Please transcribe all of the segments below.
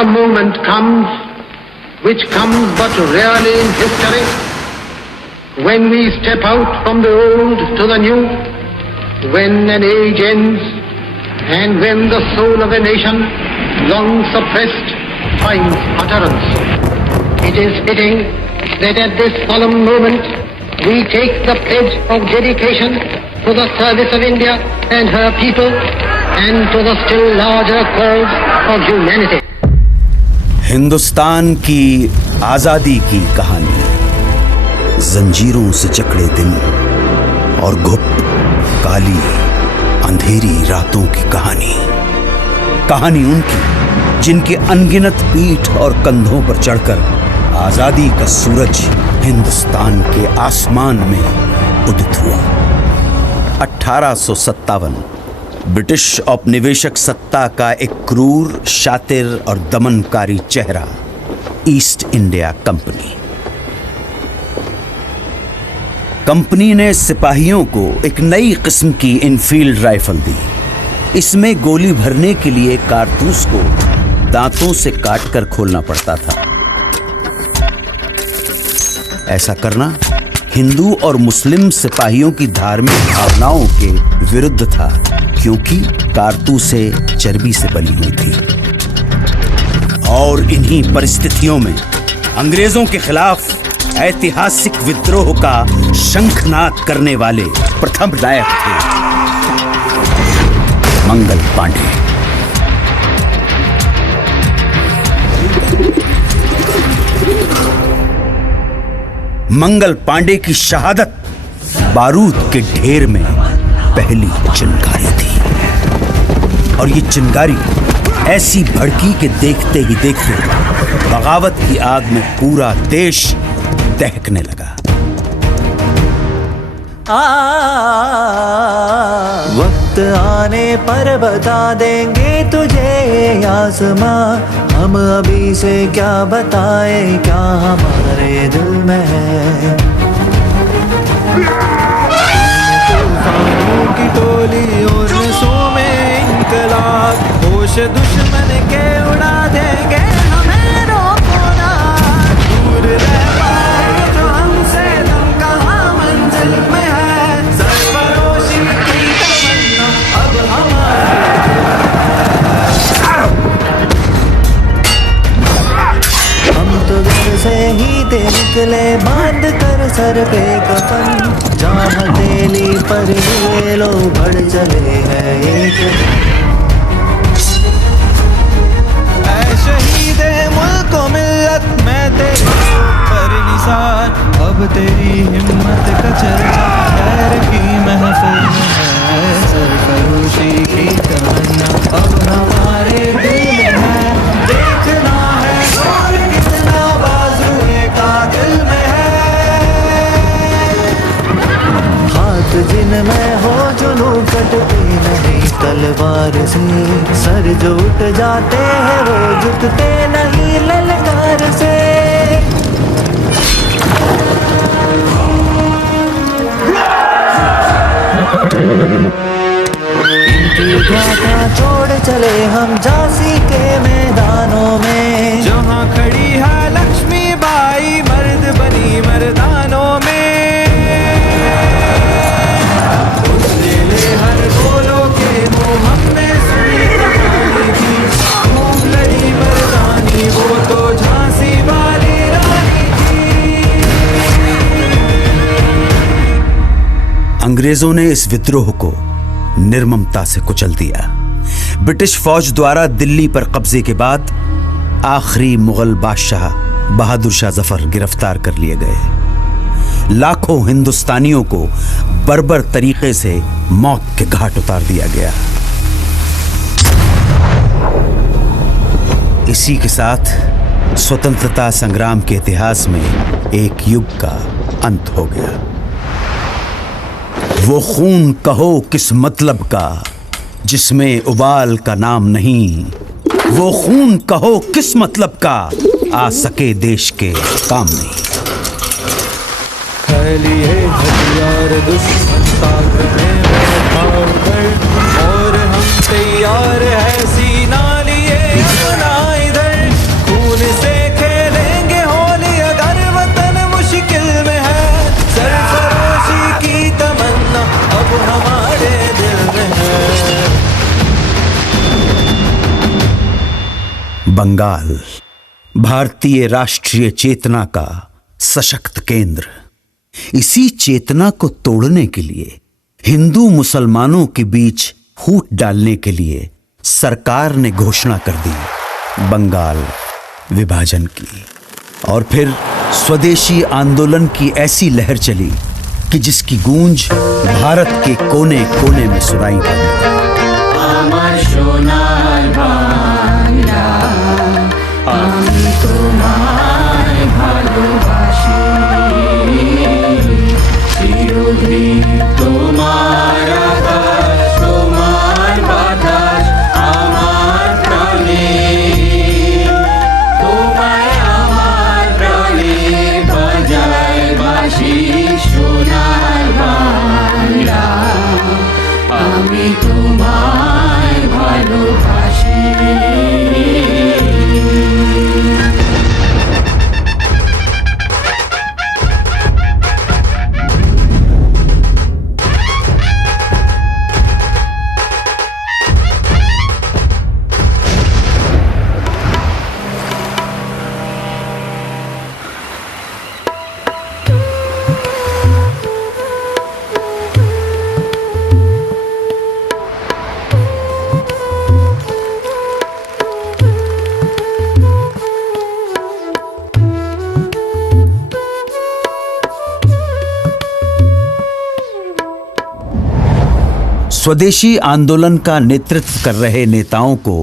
a moment comes, which comes but rarely in history, when we step out from the old to the new, when an age ends, and when the soul of a nation, long suppressed, finds utterance. It is fitting that at this solemn moment we take the pledge of dedication to the service of India and her people and to the still larger cause of humanity. Hindustan की आजादी की कहानी, जंजीरों से जकड़े दिन और घुप काली अंधेरी रातों की कहानी। कहानी उनकी जिनके अनगिनत पीठ और कंधों पर चढ़कर आजादी का सूरज हिंदुस्तान के आसमान में उदित हुआ। 1857 ब्रिटिश औपनिवेशिक सत्ता का एक क्रूर, शातिर और दमनकारी चेहरा, ईस्ट इंडिया कंपनी। कंपनी ने सिपाहियों को एक नई किस्म की इनफील्ड राइफल दी। इसमें गोली भरने के लिए कारतूस को दांतों से काटकर खोलना पड़ता था। ऐसा करना हिंदू और मुस्लिम सिपाहियों की धार्मिक भावनाओं के विरुद्ध था, क्योंकि कारतूसें चर्बी से बनी हुई थी। और इन्हीं परिस्थितियों में अंग्रेजों के खिलाफ ऐतिहासिक विद्रोह का शंखनाद करने वाले प्रथम नायक थे मंगल पांडे। मंगल पांडे की शहादत बारूद के ढेर में पहली चिंगारी थी, और ये चिंगारी ऐसी भड़की के देखते ही देखते बगावत की आग में पूरा देश दहकने लगा। वक्त आने पर बता देंगे तुझे आसमां, हम अभी से क्या बताएं क्या हमारे दिल में है। तूफानों की टोली और नसों में इनकलाब, होश दुश्मन के उड़ा देंगे हमें रोको ना। दूर रह पाए जो हमसे तुम कहाँ मंजिल में है, सरफरोशी की तमन्ना अब हमारे। हम तो घर से ही थे निकले बांध कर सर पे कफन, जहाँ हथेली पर ये लोग बढ़ चले हैं एक। ऐ शहीदे मुल्क व मिल्लत मैं तेरे पर निसार, अब तेरी हिम्मत का चर्चा खैर की महफिल में है, सरफरोशी की तमन्ना अब हमारे दिल में है। देखना है और कितना बाजुए कातिल में है, हाथ जिनमें हो जुनू कटते नहीं तलवार से, सर जो उठ जाते हैं वो झुकते नहीं ललकार से। इनकी गाथा छोड़ चले हम झांसी के मैदानों में, जहाँ खड़ी है लक्ष्मी बाई मर्द बनी मर्दानों में। उसने ले हर बोलो के मुँह हमने सुनी कहानी थी, खूब लड़ी मर्दानी वो तो झांसी वाली रानी थी। अंग्रेजों ने इस विद्रोह को निर्ममता से कुचल दिया। ब्रिटिश फौज द्वारा दिल्ली पर कब्जे के बाद आखिरी मुगल बादशाह बहादुर शाह जफर गिरफ्तार कर लिए गए। लाखों हिंदुस्तानियों को बर्बर तरीके से मौत के घाट उतार दिया गया। इसी के साथ स्वतंत्रता संग्राम के इतिहास में एक युग का अंत हो गया। वो खून कहो किस मतलब का जिसमें उबाल का नाम नहीं, वो खून कहो किस मतलब का आ सके देश के काम नहीं। लिए हथियार दुश्मन ताकने में भाव कर, और हम तैयार है सीना लिए अपना इधर। बंगाल भारतीय राष्ट्रीय चेतना का सशक्त केंद्र। इसी चेतना को तोड़ने के लिए, हिंदू मुसलमानों के बीच फूट डालने के लिए सरकार ने घोषणा कर दी बंगाल विभाजन की। और फिर स्वदेशी आंदोलन की ऐसी लहर चली कि जिसकी गूंज भारत के कोने कोने में सुनाई पड़ी। स्वदेशी आंदोलन का नेतृत्व कर रहे नेताओं को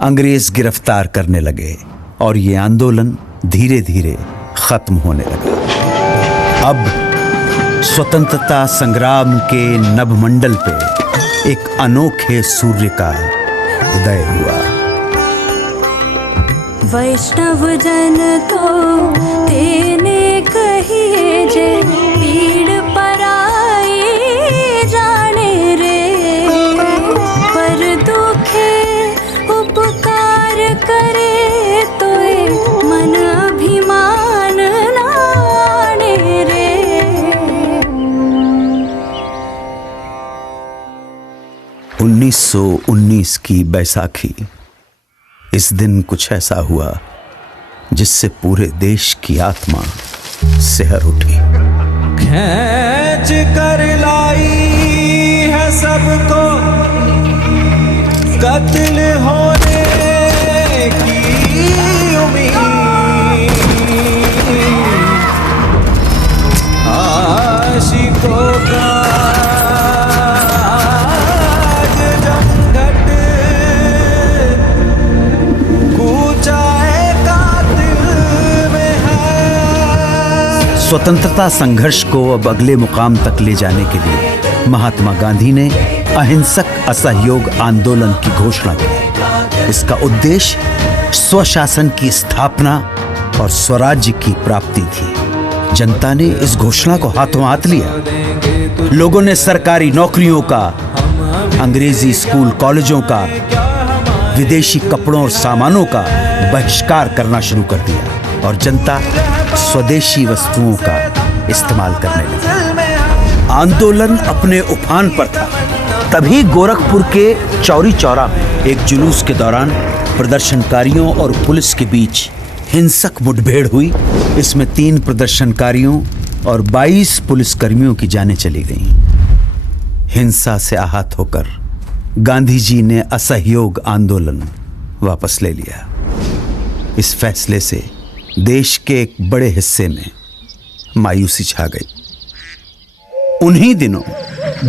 अंग्रेज गिरफ्तार करने लगे और ये आंदोलन धीरे धीरे खत्म होने लगा। अब स्वतंत्रता संग्राम के नभमंडल पे एक अनोखे सूर्य का उदय हुआ। वैष्णव जन तो तेने कहिए जे पीड़ पराई जाने रे, पर दुखे उपकार करे तो मन अभिमान नाने रे। 1919 की बैसाखी। इस दिन कुछ ऐसा हुआ जिससे पूरे देश की आत्मा सिहर उठी। खींच कर लाई है सबको कत्ल होने की उम्मीद, आशिकों का स्वतंत्रता संघर्ष को अब अगले मुकाम तक ले जाने के लिए महात्मा गांधी ने अहिंसक असहयोग आंदोलन की घोषणा की। इसका उद्देश्य स्वशासन की स्थापना और स्वराज्य की प्राप्ति थी। जनता ने इस घोषणा को हाथों हाथ लिया। लोगों ने सरकारी नौकरियों का, अंग्रेजी स्कूल कॉलेजों का, विदेशी कपड़ों और सामानों का बहिष्कार करना शुरू कर दिया और जनता स्वदेशी वस्तुओं का इस्तेमाल करने लगी। आंदोलन अपने उफान पर था। तभी गोरखपुर के चौरी चौरा में एक जुलूस के दौरान प्रदर्शनकारियों और पुलिस के बीच हिंसक मुठभेड़ हुई। इसमें 3 प्रदर्शनकारियों और 22 पुलिसकर्मियों की जानें चली गईं। हिंसा से आहत होकर गांधी जी ने असहयोग आंदोलन वापस ले लिया। इस फैसले से देश के एक बड़े हिस्से में मायूसी छा गई। उन्हीं दिनों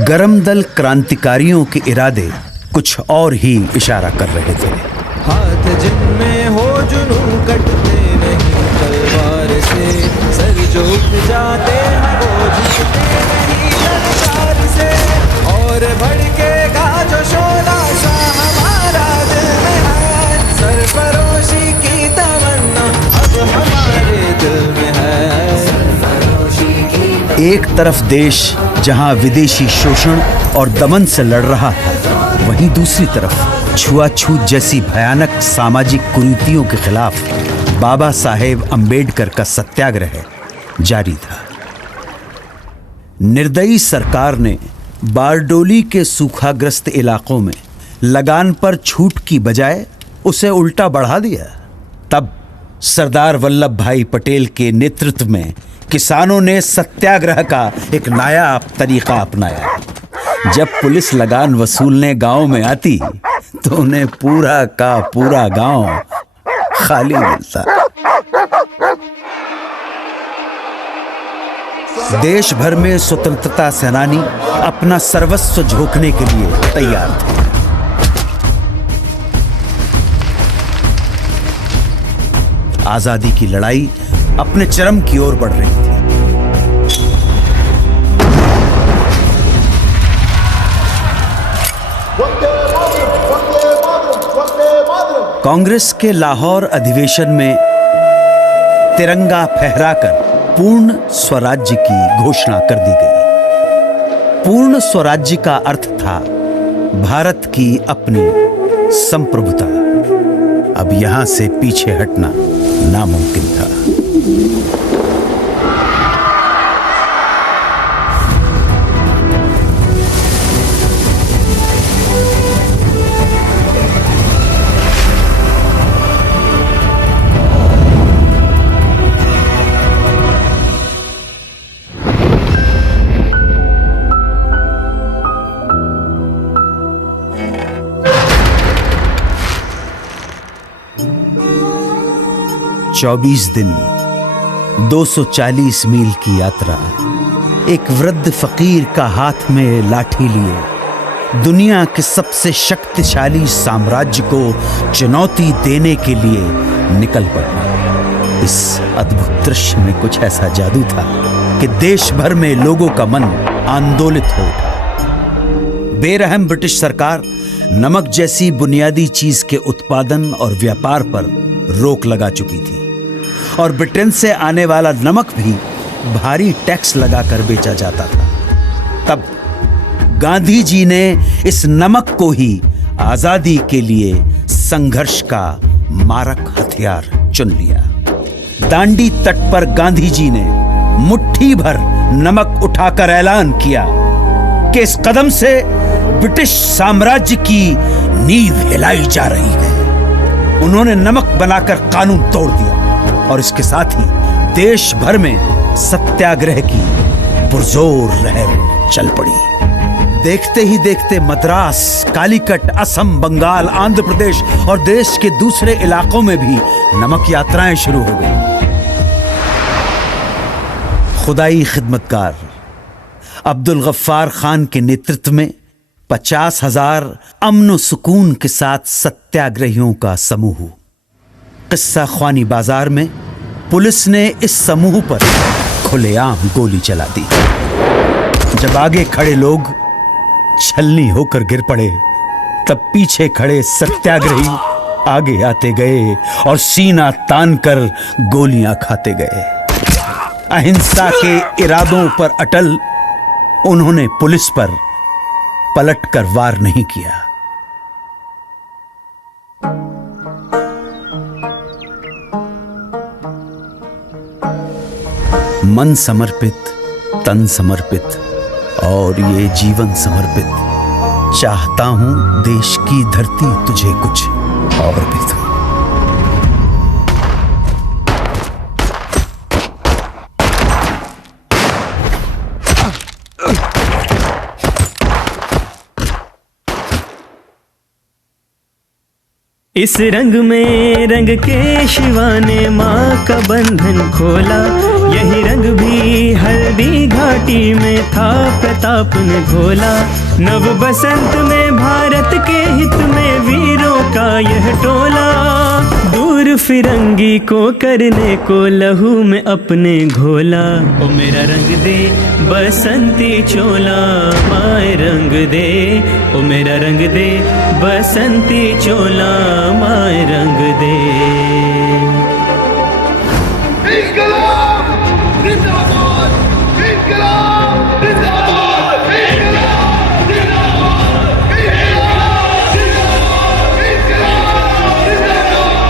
गरम दल क्रांतिकारियों के इरादे कुछ और ही इशारा कर रहे थे। हाथ जिनमें हो जुनून कटते नहीं तलवार से, सर जो उठ जाते हैं वो झुकते नहीं ललकार से, और भड़केगा जो शोला सा हमारा दिल में है, सरफरोशी की तमन्ना अब हमारे दिल में है। एक तरफ देश जहां विदेशी शोषण और दमन से लड़ रहा था, वहीं दूसरी तरफ छुआछूत जैसी भयानक सामाजिक कुरीतियों के खिलाफ बाबा साहेब अंबेडकर का सत्याग्रह जारी था। निर्दयी सरकार ने बारडोली के सूखाग्रस्त इलाकों में लगान पर छूट की बजाय उसे उल्टा बढ़ा दिया। तब सरदार वल्लभ भाई पटेल के नेतृत्व में किसानों ने सत्याग्रह का एक नायाब तरीका अपनाया। जब पुलिस लगान वसूलने गांव में आती तो उन्हें पूरा का पूरा गांव खाली मिलता। देश भर में स्वतंत्रता सेनानी अपना सर्वस्व झोंकने के लिए तैयार थे। आजादी की लड़ाई अपने चरम की ओर बढ़ रही थी। कांग्रेस के लाहौर अधिवेशन में तिरंगा फहराकर पूर्ण स्वराज्य की घोषणा कर दी गई। पूर्ण स्वराज्य का अर्थ था भारत की अपनी संप्रभुता। अब यहां से पीछे हटना नामुमकिन था। चौबीस दिन 240 मील की यात्रा, एक वृद्ध फकीर का हाथ में लाठी लिए दुनिया के सबसे शक्तिशाली साम्राज्य को चुनौती देने के लिए निकल पड़ना। इस अद्भुत दृश्य में कुछ ऐसा जादू था कि देश भर में लोगों का मन आंदोलित हो उठा। बेरहम ब्रिटिश सरकार नमक जैसी बुनियादी चीज के उत्पादन और व्यापार पर रोक लगा चुकी थी और ब्रिटेन से आने वाला नमक भी भारी टैक्स लगाकर बेचा जाता था। तब गांधी जी ने इस नमक को ही आजादी के लिए संघर्ष का मारक हथियार चुन लिया। दांडी तट पर गांधी जी ने मुट्ठी भर नमक उठाकर ऐलान किया कि इस कदम से ब्रिटिश साम्राज्य की नींव हिलाई जा रही है। उन्होंने नमक बनाकर कानून तोड़ दिया और इसके साथ ही देश भर में सत्याग्रह की पुरजोर लहर चल पड़ी। देखते ही देखते मद्रास, कालीकट, असम, बंगाल, आंध्र प्रदेश और देश के दूसरे इलाकों में भी नमक यात्राएं शुरू हो गई। खुदाई खिदमतकार अब्दुल गफ्फार खान के नेतृत्व में 50,000 अमन सुकून के साथ सत्याग्रहियों का समूह। किस्सा ख्वानी बाजार में पुलिस ने इस समूह पर खुलेआम गोली चला दी। जब आगे खड़े लोग छलनी होकर गिर पड़े, तब पीछे खड़े सत्याग्रही आगे आते गए और सीना तानकर गोलियां खाते गए। अहिंसा के इरादों पर अटल उन्होंने पुलिस पर पलटकर वार नहीं किया। मन समर्पित, तन समर्पित और ये जीवन समर्पित, चाहता हूं देश की धरती तुझे कुछ और भी दूं। इस रंग में रंग के शिवा ने माँ का बंधन खोला, यही रंग भी हल्दी घाटी में था प्रताप ने घोला। नव बसंत में भारत के हित में वीरों का यह टोला, दूर फिरंगी को करने को लहू में अपने घोला। ओ मेरा रंग दे बसंती चोला, माए रंग दे, ओ मेरा रंग दे बसंती चोला, माए रंग दे। इंकलाब जिंदाबाद, इंकलाब जिंदाबाद, इंकलाब जिंदाबाद, इंकलाब जिंदाबाद, इंकलाब जिंदाबाद,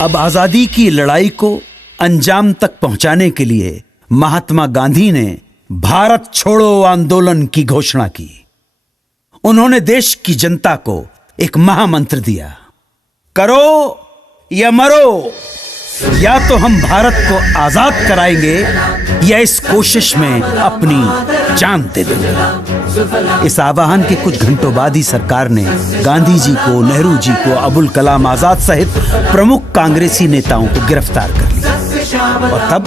अब आजादी की लड़ाई को अंजाम तक पहुंचाने के लिए महात्मा गांधी ने भारत छोड़ो आंदोलन की घोषणा की। उन्होंने देश की जनता को एक महामंत्र दिया, करो या मरो, या तो हम भारत को आजाद कराएंगे या इस कोशिश में अपनी जान दे देंगे। इस आह्वान के कुछ घंटों बाद ही सरकार ने गांधी जी को, नेहरू जी को, अबुल कलाम आजाद सहित प्रमुख कांग्रेसी नेताओं को गिरफ्तार कर लिया और तब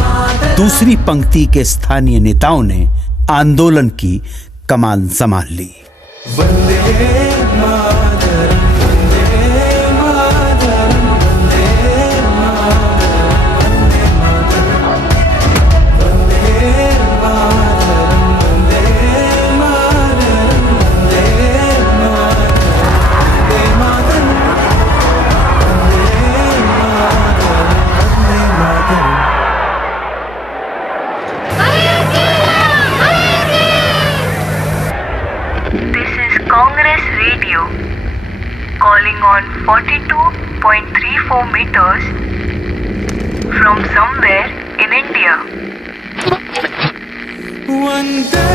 दूसरी पंक्ति के स्थानीय नेताओं ने आंदोलन की कमान संभाल ली। Congress Radio calling on 42.34 meters from somewhere in India. Vande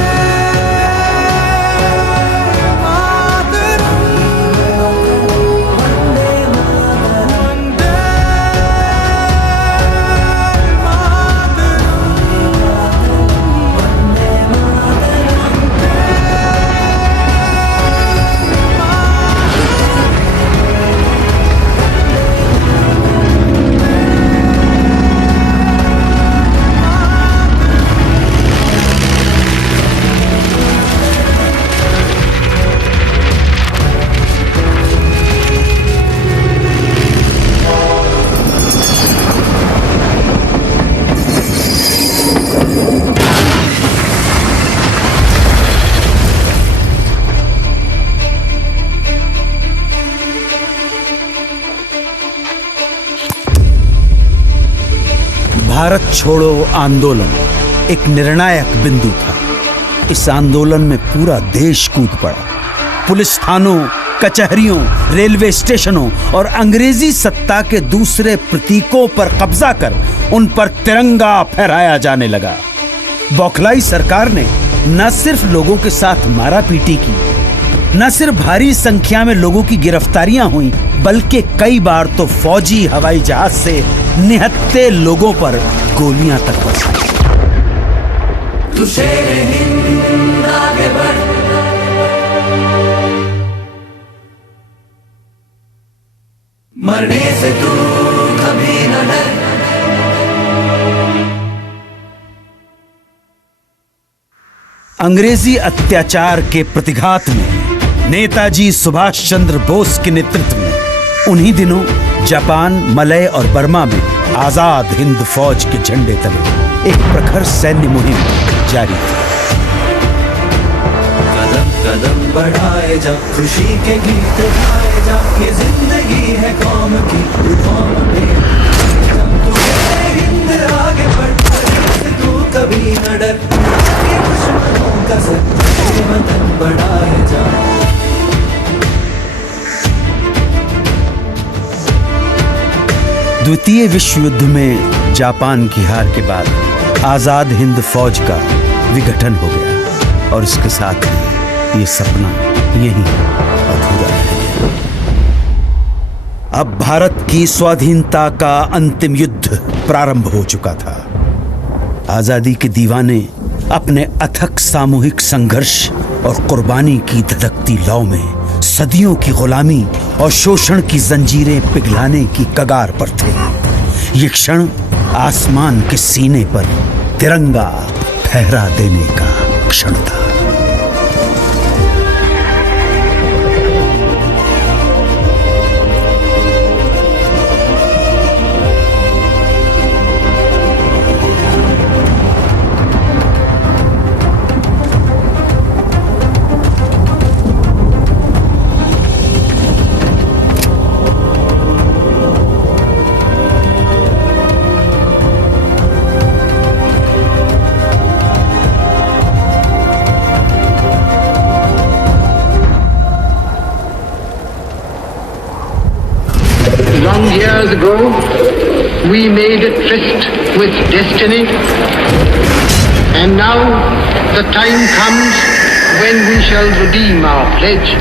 Bharat छोड़ो आंदोलन एक निर्णायक बिंदु था। इस आंदोलन में पूरा देश कूद पड़ा। पुलिस थानों, कचहरियों, रेलवे स्टेशनों और अंग्रेजी सत्ता के दूसरे प्रतीकों पर कब्जा कर उन पर तिरंगा फहराया जाने लगा। बौखलाई सरकार ने न सिर्फ लोगों के साथ मारापीटी की, न सिर्फ भारी संख्या में लोगों की गिरफ्तारियां हुई, बल्कि कई बार तो फौजी हवाई जहाज से निहत्थे लोगों पर गोलियां तक बरसाई। तू शेर हिंद आगे बढ़, मरने से तू कभी न डर। अंग्रेजी अत्याचार के प्रतिघात में नेताजी सुभाष चंद्र बोस के नेतृत्व में उन्हीं दिनों जापान, मलय और बर्मा में आजाद हिंद फौज के झंडे तले एक प्रखर सैन्य मुहिम जारी थी। कदम कदम बढ़ाए जा, खुशी के गीत गाए जा, ये जिंदगी है कौम की, तू कौम पे तू शेर हिंद आगे बढ़, तू कभी न डर, ये दुश्मनों का सर, ये वतन बढ़ाए जा। द्वितीय विश्व युद्ध में जापान की हार के बाद आजाद हिंद फौज का विघटन हो गया और इसके साथ ही ये सपना यहीं अधूरा रह गया। अब भारत की स्वाधीनता का अंतिम युद्ध प्रारंभ हो चुका था। आजादी के दीवाने अपने अथक सामूहिक संघर्ष और कुर्बानी की धधकती लौ में सदियों की गुलामी और शोषण की जंजीरें पिघलाने की कगार पर थे। ये क्षण आसमान के सीने पर तिरंगा फहरा देने का क्षण था। Long years years ago, we made a tryst with destiny, and now the time comes when we shall redeem our pledge.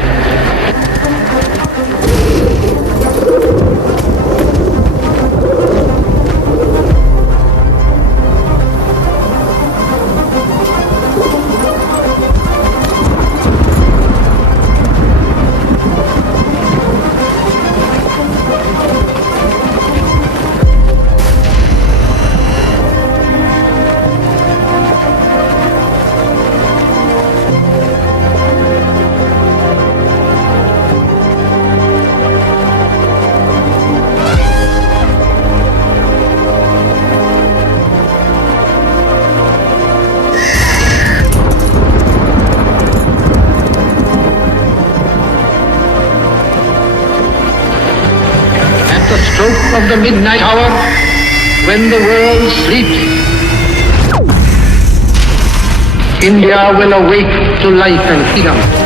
At the stroke of the midnight hour, when the world sleeps, India will awake to life and freedom.